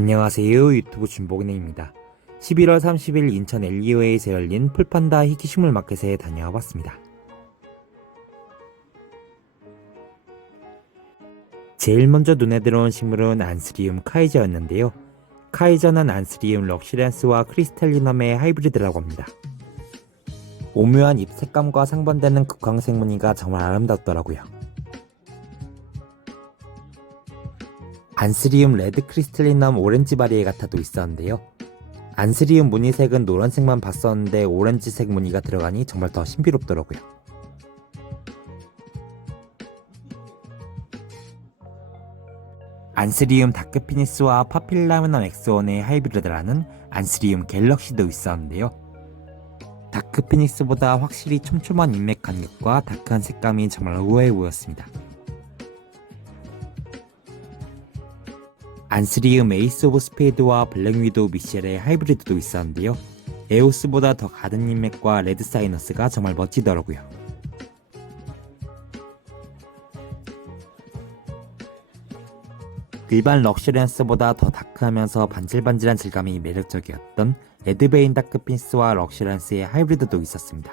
안녕하세요. 유튜브 준복은행입니다. 11월 30일 인천 엘리오에서 열린 풀판다 희귀식물 마켓에 다녀와 봤습니다. 제일 먼저 눈에 들어온 식물은 안스리움 카이저였는데요. 카이저는 안스리움 럭시랜스와 크리스탈리넘의 하이브리드라고 합니다. 오묘한 잎 색감과 상반되는 극광색 무늬가 정말 아름답더라고요. 안스리움 레드 크리스탈리넘 오렌지 바리에가타도 있었는데요. 안스리움 무늬색은 노란색만 봤었는데 오렌지색 무늬가 들어가니 정말 더 신비롭더라고요. 안스리움 다크피니스와 파필라미넘 엑스원의 하이브리드라는 안스리움 갤럭시도 있었는데요. 다크피니스보다 확실히 촘촘한 잎맥 간격과 다크한 색감이 정말 우아해 보였습니다. 안스리움 에이스 오브 스페이드와 블랙 위도우 미셸의 하이브리드도 있었는데요. 에오스보다 더 가든 잎맥과 레드 사이너스가 정말 멋지더라고요. 일반 럭시랜스보다 더 다크하면서 반질반질한 질감이 매력적이었던 레드베인 다크핀스와 럭시랜스의 하이브리드도 있었습니다.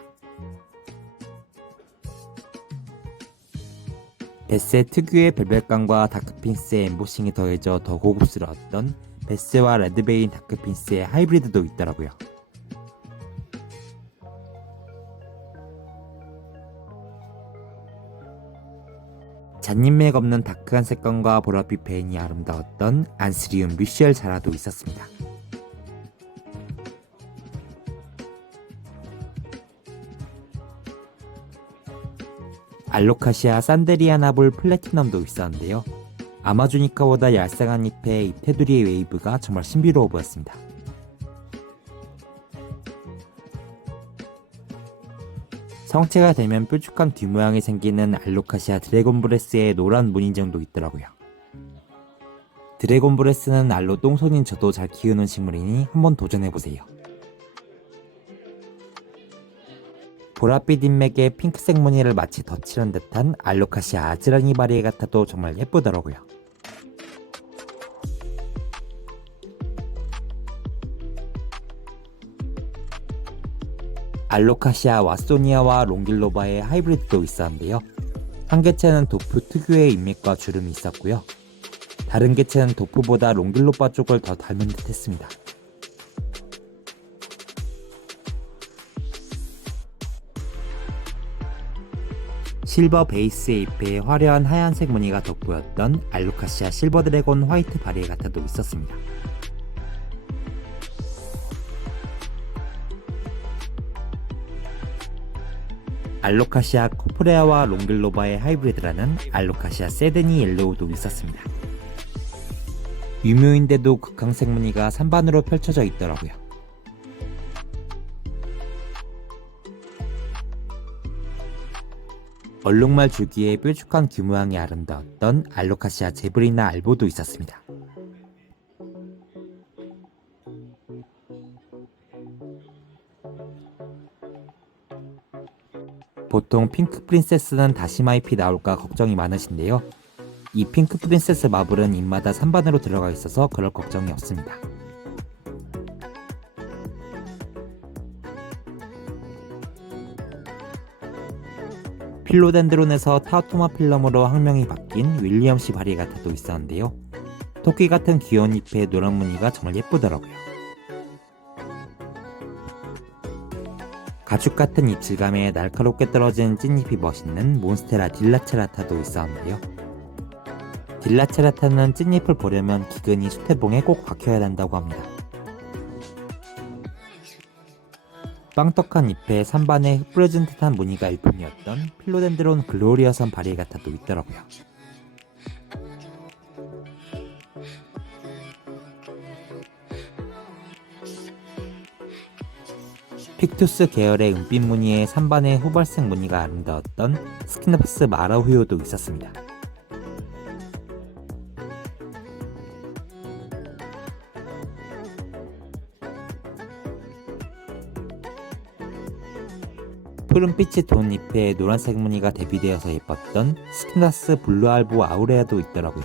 베스의 특유의 벨벳감과 다크핀스의 엠보싱이 더해져 더 고급스러웠던 베스와 레드베인 다크핀스의 하이브리드도 있더라고요. 잔잎맥 없는 다크한 색감과 보랏빛 베인이 아름다웠던 안스리움 뮤시엘 자라도 있었습니다. 알로카시아 산데리아나볼 플래티넘도 있었는데요. 아마주니카보다 얄쌍한 잎에 이 테두리의 웨이브가 정말 신비로워 보였습니다. 성체가 되면 뾰족한 귀 모양이 생기는 알로카시아 드래곤브레스의 노란 무늬정도 있더라고요. 드래곤브레스는 알로 똥손인 저도 잘 키우는 식물이니 한번 도전해보세요. 보랏빛 잎맥에 핑크색 무늬를 마치 덧칠한 듯한 알로카시아 아즈라니 바리에가타도 정말 예쁘더라고요. 알로카시아 왓소니아와 롱길로바의 하이브리드도 있었는데요. 한 개체는 도프 특유의 잎맥과 주름이 있었고요. 다른 개체는 도프보다 롱길로바 쪽을 더 닮은 듯 했습니다. 실버 베이스의 잎에 화려한 하얀색 무늬가 돋보였던 알로카시아 실버 드래곤 화이트 바리에가타도 있었습니다. 알로카시아 코프레아와 롱길로바의 하이브리드라는 알로카시아 세드니 옐로우도 있었습니다. 유묘인데도 극강색 무늬가 산반으로 펼쳐져 있더라고요. 얼룩말 줄기에 뾰족한 귀 모양이 아름다웠던 알로카시아 제브리나 알보도 있었습니다. 보통 핑크 프린세스는 다시마 잎이 나올까 걱정이 많으신데요. 이 핑크 프린세스 마블은 잎마다 산반으로 들어가 있어서 그럴 걱정이 없습니다. 필로덴드론에서 타우토마 필럼으로 학명이 바뀐 윌리엄시 바리에가타도 있었는데요. 토끼 같은 귀여운 잎의 노란 무늬가 정말 예쁘더라고요. 가죽 같은 잎 질감에 날카롭게 떨어진 찐잎이 멋있는 몬스테라 딜라체라타도 있었는데요. 딜라체라타는 찐잎을 보려면 기근이 수태봉에 꼭 박혀야 한다고 합니다. 빵떡한 잎에 산반에 흩뿌려진 듯한 무늬가 일품이었던 필로덴드론 글로리어선 바리에가타도 있더라고요. 픽투스 계열의 은빛 무늬에 산반에 후발색 무늬가 아름다웠던 스키너박스 마라후요도 있었습니다. 푸른빛이 돈 잎에 노란색 무늬가 대비되어서 예뻤던 스키너스 블루알보 아우레아도 있더라고요.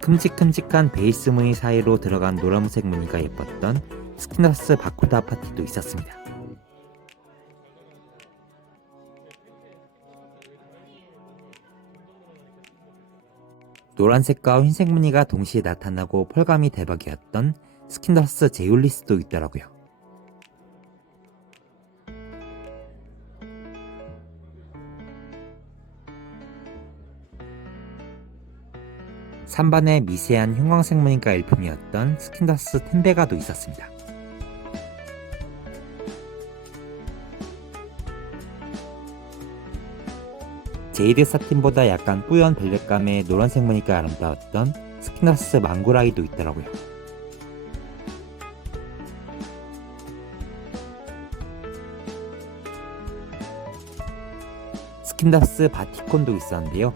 큼직큼직한 베이스 무늬 사이로 들어간 노란색 무늬가 예뻤던 스킨더스 바쿠다 파티도 있었습니다. 노란색과 흰색 무늬가 동시에 나타나고 펄감이 대박이었던 스킨더스 제울리스도 있더라고요. 산반에 미세한 형광색 무늬가 일품이었던 스킨더스 텐베가도 있었습니다. 제이드 사틴보다 약간 뿌연 벨벳감의 노란색 무늬가 아름다웠던 스킨더스 망구라이도 있더라고요. 스킨더스 바티콘도 있었는데요.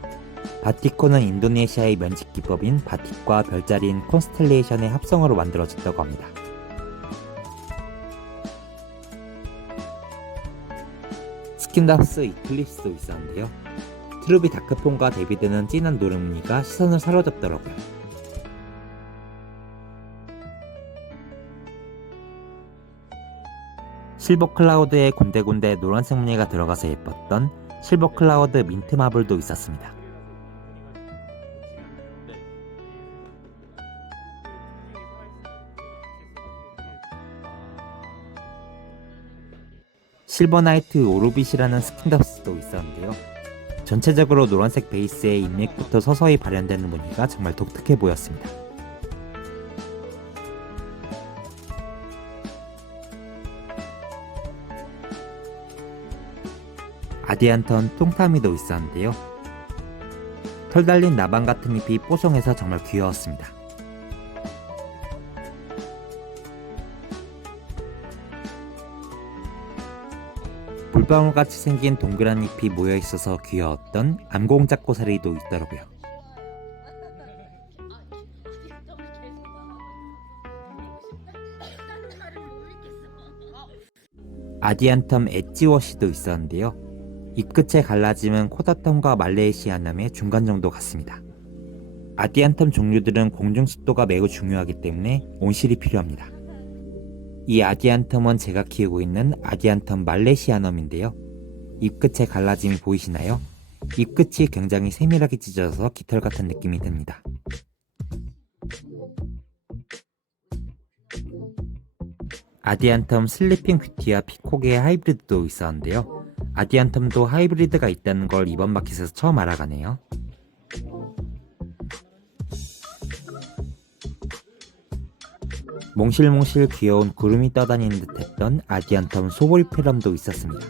바티콘은 인도네시아의 면직 기법인 바틱과 별자리인 콘스텔레이션의 합성으로 만들어졌다고 합니다. 스킨더스 이클립스도 있었는데요. 트루비 다크폰과 대비되는 진한 노란 무늬가 시선을 사로잡더라고요. 실버 클라우드에 군데군데 노란색 무늬가 들어가서 예뻤던 실버 클라우드 민트 마블도 있었습니다. 실버나이트 오르빗이라는 스킨더스도 있었는데요. 전체적으로 노란색 베이스에 인맥부터 서서히 발현되는 무늬가 정말 독특해 보였습니다. 아디안턴 똥타미도 있었는데요. 털 달린 나방 같은 잎이 뽀송해서 정말 귀여웠습니다. 물방울같이 생긴 동그란 잎이 모여있어서 귀여웠던 암공작고사리도 있더라고요. 아디안텀 엣지워시도 있었는데요. 잎끝의 갈라짐은 코다텀과 말레이시아남의 중간 정도 같습니다. 아디안텀 종류들은 공중 습도가 매우 중요하기 때문에 온실이 필요합니다. 이 아디안텀은 제가 키우고 있는 아디안텀 말레이시아넘인데요. 잎끝의 갈라짐이 보이시나요? 잎끝이 굉장히 세밀하게 찢어져서 깃털 같은 느낌이 듭니다. 아디안텀 슬리핑 뷰티와 피콕의 하이브리드도 있었는데요. 아디안텀도 하이브리드가 있다는 걸 이번 마켓에서 처음 알아가네요. 몽실몽실 귀여운 구름이 떠다니는 듯했던 아디안텀 소보리페럼도 있었습니다.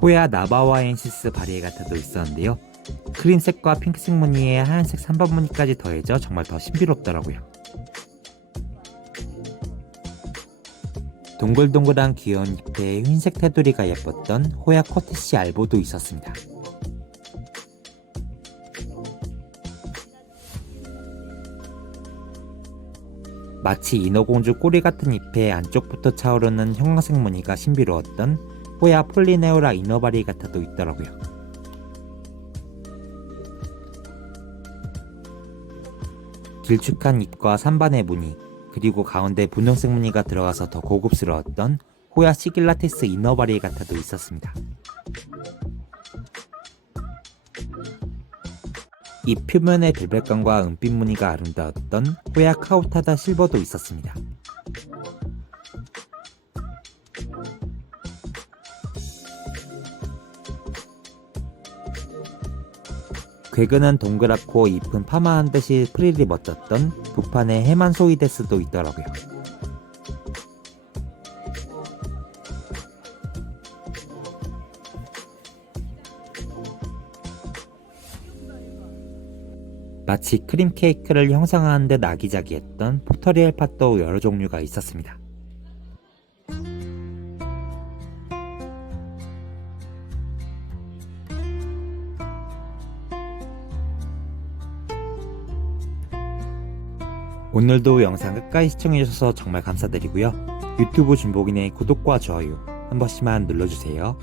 호야 나바와엔시스 바리에가타도 있었는데요. 크림색과 핑크색 무늬에 하얀색 3번 무늬까지 더해져 정말 더 신비롭더라고요. 동글동글한 귀여운 잎에 흰색 테두리가 예뻤던 호야 커티시 알보도 있었습니다. 마치 인어공주 꼬리 같은 잎에 안쪽부터 차오르는 형광색 무늬가 신비로웠던 호야 폴리네오라 이너바리가타도 있더라고요. 길쭉한 잎과 산반의 무늬, 그리고 가운데 분홍색 무늬가 들어가서 더 고급스러웠던 호야 시길라테스 이너바리가타도 있었습니다. 잎 표면의 벨벳감과 은빛 무늬가 아름다웠던 호야 카우타다 실버도 있었습니다. 괴근은 동그랗고 잎은 파마한 듯이 프릴이 멋졌던 부판의 헤만소이데스도 있더라고요. 마치 크림 케이크를 형상화한 듯 아기자기했던 포터리엘 팥도 여러 종류가 있었습니다. 오늘도 영상 끝까지 시청해주셔서 정말 감사드리고요. 유튜브 중복인의 구독과 좋아요 한 번씩만 눌러주세요.